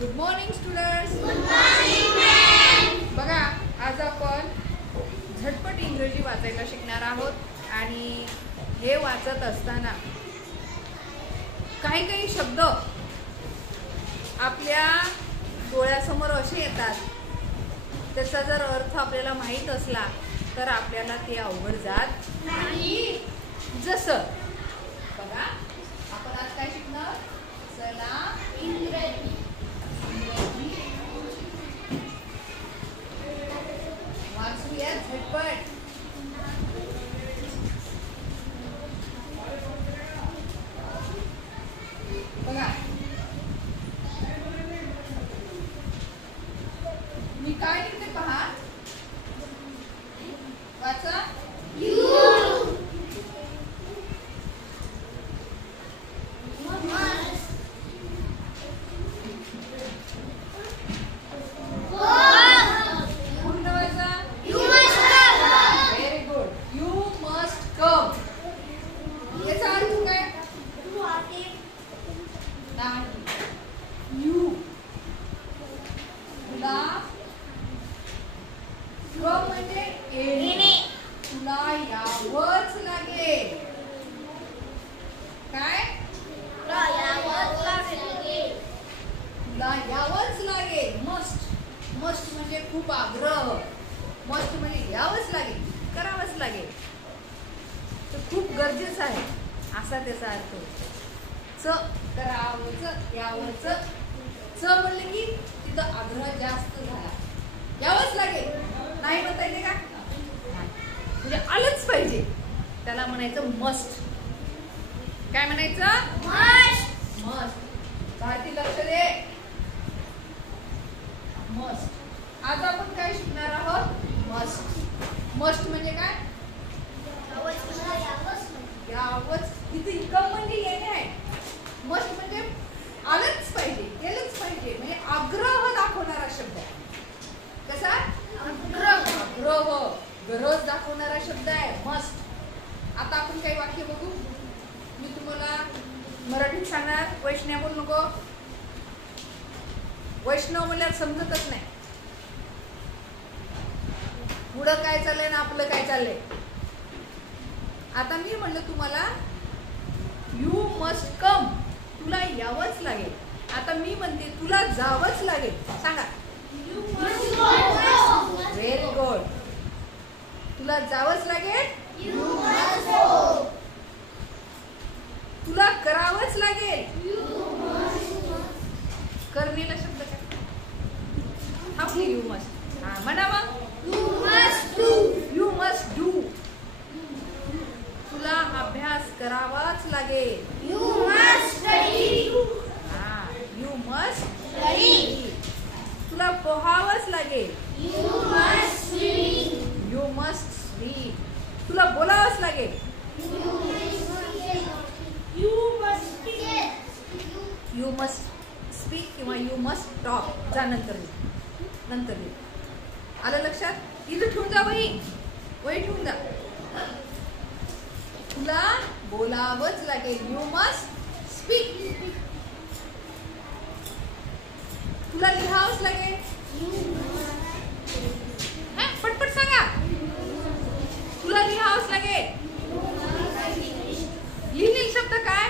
Good morning students. Good morning ma'am. बघा, आज आपण झटपट इंग्रजी वाचायला शिकणार आहोत आणि हे वाचत असताना काही काही शब्द आपल्या डोळ्यासमोर असे येतात, त्याचा जर अर्थ आपल्याला माहीत असला तर आपल्याला ते अवघड जात नाही. जसं बघा, आपण आज काय शिकणार? चला इंग्रजी. वाचूया झटपट. बघा, मी काय लिहिते पहा. वाचा. पूर्ण वाचा. Very good. You must come. याचा अर्थ काय? नाही. यू तुला कम म्हणजे येणे. तुला यावंच लागेल. काय? तुला यावंच लागेल. मस्ट. मस्ट म्हणजे खूप आग्रह. मस्ट म्हणजे यावंच लागेल, करावंच लागेल, तर खूप गरजेचं आहे असा त्याचा अर्थ. च करावंच, यावंच. च म्हणलं की तिथं आग्रह जास्त झाला. यावंच लागेल. नाही म्हणता येते का? म्हणजे आलंच पाहिजे, त्याला म्हणायचं मस्ट. काय म्हणायचं? मस्ट. भारती लक्ष दे. मस्ट. आज आपण काय शिकणार आहोत? मस्ट. मस्ट म्हणजे काय? यावंच. इथे कम म्हणजे येणे आहे. मस्ट म्हणजे आलंच पाहिजे, केलंच पाहिजे, म्हणजे आग्रह दाखवणारा शब्द आहे. कसा? आग्रह, गरज दाखवणारा शब्द आहे मस्ट. आता आपण काही वाक्य बघू. मी तुम्हाला मराठीत सांगणार. वैष्णव बोलू नको. वैष्णव म्हणल्यावर समजतच नाही पुढं काय चाललंय ना आपलं काय चाललंय. आता मी म्हणलं तुम्हाला यू मस्ट कम, तुला यावंच लागेल. आता मी म्हणते तुला जावंच लागेल. सांगा. Very good. तुला जावंच लागेल. तुला करावंच लागेल. करणेला शब्द काय? हा यू मस्ट. हा म्हणा मग. You must do. तुला अभ्यास करावाच लागेल. हा, यू मस्ट स्टडी. तुला पोहावंच लागेल. You must sleep. तुला बोलावंच लागेल. यू मस्ट स्पीक किंवा यू मस्ट टॉक. जा नंतर लिह. आलं लक्षात? इथं ठेवून जा वही. वही ठेवून जा. तुला बोलावंच लागेल. You must speak. तुला लिहावंच लागेल. पटपट सांगा. तुला लिहावंच लागेल. लिहिलेला शब्द काय?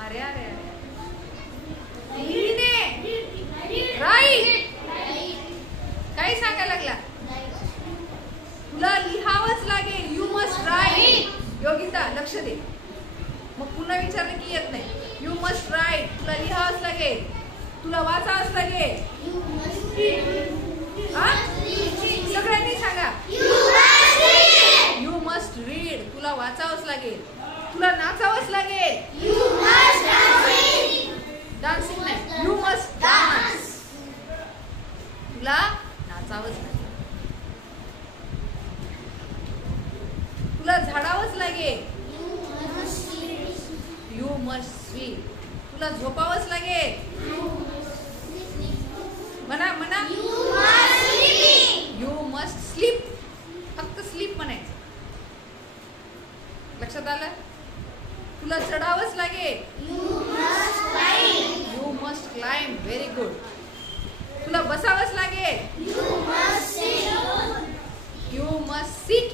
अरे अरे अरे, लिहिणे. राईट. काही सांगायला लागला. तुला लिहावंच लागेल. You must right. योगिता लक्ष दे. मग पुन्हा विचारलं की येत नाही. You must write. तुला लिहावंच लागेल. तुला वाचावंच लागेल. सगळ्यांनी सांगा. You must read. तुला वाचावंच लागेल. तुला नाचावंच लागेल. डान्सिंग नाही. You must dance. तुला नाचावंच लागेल. तुला झाडावंच लागेल. You must sleep. तुला झोपावंच लागेल. म्हणा. You must sleep. फक्त स्लीप म्हणायचं. लक्षात आलं? तुला चढावंच लागेल. You must climb. You climb. Very good. तुला बसावंच लागेल. You must sit. You must sit.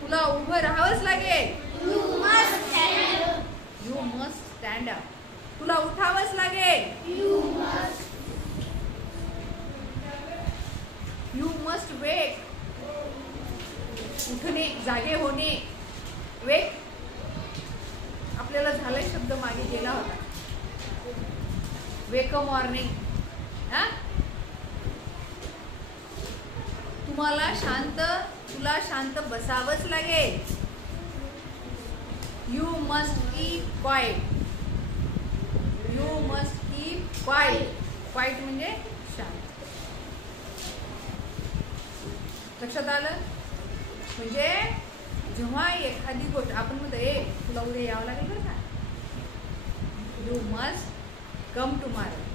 तुला उभं राहावंच लागेल. You must stand up. You must stand up. तुला उठावंच लागेल. You must. You must wake. उठणे, जागे होणे. वेक आपल्याला झालाय शब्द मागे गेला होता. वेक अ मॉर्निंग. हा, तुला शांत बसावंच लागेल. You must keep quiet. You must keep quiet. Quite म्हणजे शांत. लक्षात आलं? म्हणजे जेव्हा एखादी गोष्ट आपण म्हणतो तुला उद्या यावं लागेल बरं का. You must come tomorrow.